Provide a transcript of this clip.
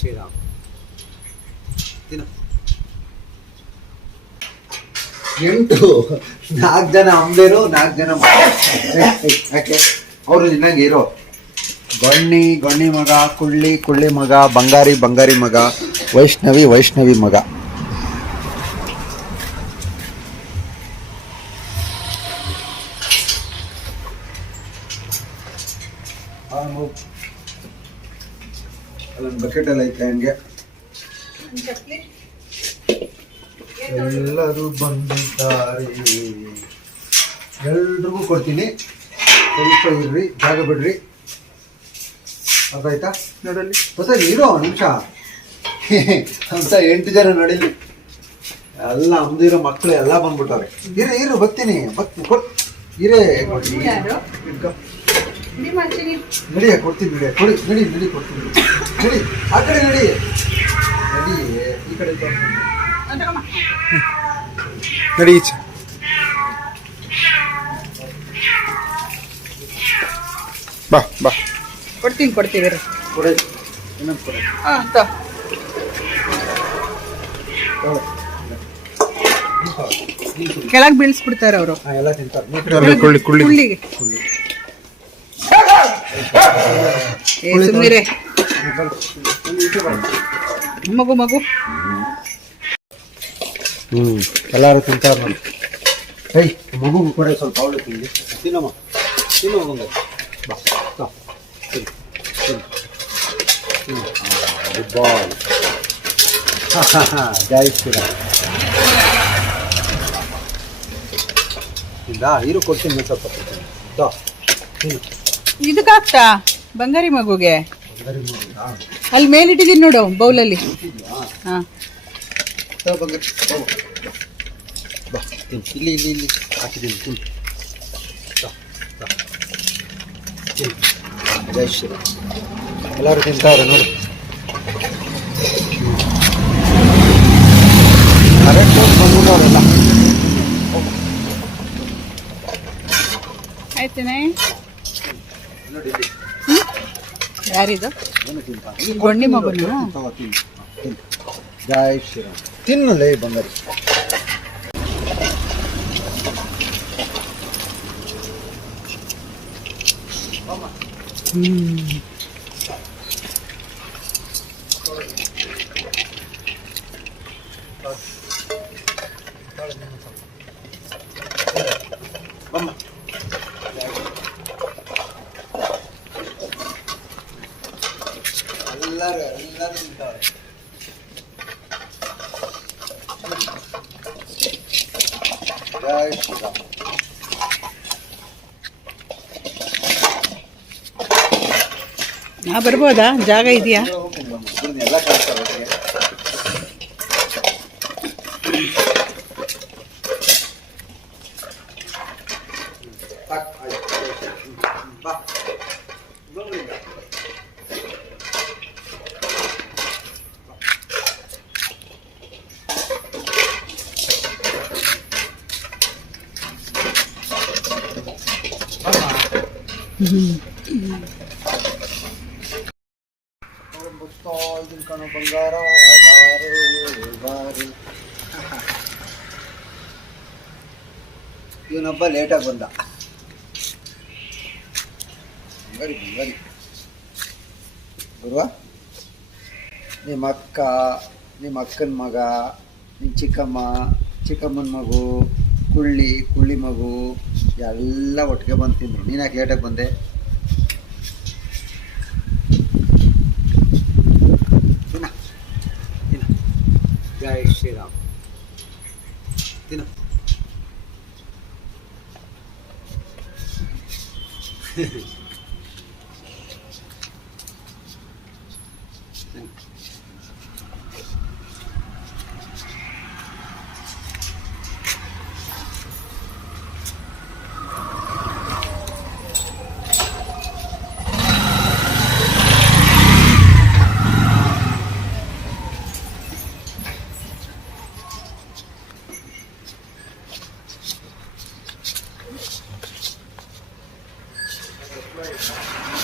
ಶ್ರೀರಾಮ್. ತಿನ್ನು. ಎಂಟು, ನಾಲ್ಕು ಜನ ಅಂಬೇರು, ನಾಲ್ಕು ಜನ ಯಾಕೆ? ಅವರು ಇರೋ. ಗೊಣ್ಣಿ ಗೊಣ್ಣಿ ಮಗ, ಕುಳ್ಳಿ ಕುಳ್ಳಿ ಮಗ, ಬಂಗಾರಿ ಬಂಗಾರಿ ಮಗ, ವೈಷ್ಣವಿ ವೈಷ್ಣವಿ ಮಗ. ಅಲ್ಲೊಂದು ಬಕೆಟ್ ಎಲ್ಲ ಐತೆ ಹಂಗೆ. ಎಲ್ಲರೂ ಬಂದಿದ್ದಾರೆ. ಎಲ್ರಿಗೂ ಕೊಡ್ತೀನಿ. ಸ್ವಲ್ಪ ಇರ್ರಿ ಜಾಗ ಬಿಡ್ರಿ. ಅರ್ಥಾಯ್ತಾ ನೋಡಲ್ಲಿ. ಹೊಸ ಇರೋ ನಿಮಿಷ. ಅಂತ ಎಂಟು ಜನ ನೋಡಿಲಿ ಎಲ್ಲ ಅಂದಿರೋ ಮಕ್ಕಳು ಎಲ್ಲ ಬಂದ್ಬಿಟ್ಟವ್ರೆ. ಇರೇ ಇರು ಬರ್ತೀನಿ. ಬರ್ತೀನಿ ಕೊಡ್. ಇರೇ. ಬಿಡಿ ಮಾಡ್ತೀನಿ ನಡಿಯ ಕೊಡ್ತೀನಿ ನಡಿಯ ಕೊಡಿ ನಡಿ ನಡಿ ಕೊಡ್ತೀನಿ ನಡಿ. ಆ ಕಡೆ ನಡಿ. ನಡಿ ಈ ಕಡೆ. ನಡಿ ಈಚೆ. ಬಾ ಬಾ. ಕೊಡ್ತೀನಿ ಕೊಡ್ತೀವಿ ರೀ ಕೊಡಿ ಇನ್ನೊಂದು ಕೊಡಿ. ಹಾ ತೊ. ತಗೊಳ್ಳಿ. ಕೆಳಗ್ ಬೀಳ್ಸ್ಬಿಡ್ತಾರೆ ಅವರು. ಹಾ, ಎಲ್ಲ ತಿಂತಾರೆ. ಕುಳ್ಳಿಗೆ. ಮಗು ಮಗು. ಹ್ಮ್ ಎಲ್ಲಾರು ತಿಂತಾರ ನೋಡಿ. ಏಯ್ ಮಗು ಕೂಡ ಸ್ವಲ್ಪ ಅವಳು ತಿಂಡಿ ತಿನ್ನಮ್ಮ ತಿನ್ನು ಮಗಂಗೆ. ಬಾ ಬಾ. ತಿನ್ನು ತಿನ್ನು. ತಿನ್ನು ಹಾಂ. ಹಾ, ಹಾ, ಜೈ ಶ್ರೀರಾಮ್. ಇಂದ ಇರು ಕೊಡ್ತೀನಿ ಸ್ವಲ್ಪ ಕೊಡ್ತೀನಿ. ತಿನ್ನು. ಇದಕ್ಕಾಗ್ತಾ? ಬಂಗಾರಿ ಮಗುಗೆ? ಅಲ್ಲಿ ಮೇಲಿಟ್ಟಿದ್ದೀನಿ ನೋಡು ಬೌಲಲ್ಲಿ? ಹಾ. ಇಲ್ಲಿ ಇಲ್ಲಿ ಇಲ್ಲಿ ಹಾಕಿದ್ದೀನಿ. ಜೈ ಶ್ರೀರಾಮ್. ಎಲ್ಲರೂ ತಿಂತಾರೆ ನೋಡಿ. ಕರೆಕ್ಟ್ ಬಂದ್ಬಿಟ್ಟವ್ರೆಲ್ಲ ಆಯ್ತೇನೆ? ಯಾರಿದು ಏನು ತಿಂತಾ ಗೊಣ್ಣಿ ಮಗುನು ತಗೋ ತಿನ್ನು ಹಾ, ತಿನ್ನು ಜೈ ಶ್ರೀರಾಮ್ ತಿನ್ನಲೇ ಬಂಗಾರಿ ಬಮ್ಮ ಎಲ್ಲರೂ ಎಲ್ಲರೂ ತಿಂತಾರೆ ಜೈ ಶ್ರೀರಾಮ್ ನಾ ಬರ್ಬೋದಾ? ಜಾಗ ಇದೆಯಾ? ಎಲ್ಲ ಬಂಗಾರ ಇವನೊಬ್ಬ ಲೇಟಾಗಿ ಬಂದ. ಬಂಗಾರಿ ಬಂಗಾರಿ. ಗುರುವ, ನಿಮ್ಮ ಅಕ್ಕ, ನಿಮ್ಮ ಅಕ್ಕನ ಮಗ, ನಿಮ್ಮ ಚಿಕ್ಕಮ್ಮ, ಚಿಕ್ಕಮ್ಮನ ಮಗು, ಕುಳ್ಳಿ ಕುಳ್ಳಿ ಮಗು ಎಲ್ಲ ಒಟ್ಟಿಗೆ ಬಂದು ತಿಂದರು ನೀನು ಯಾಕೆ ಲೇಟಾಗಿ ಬಂದೆ? ಜೈ ಶ್ರೀರಾಮ್. ತಿನ್ನ. 可以的。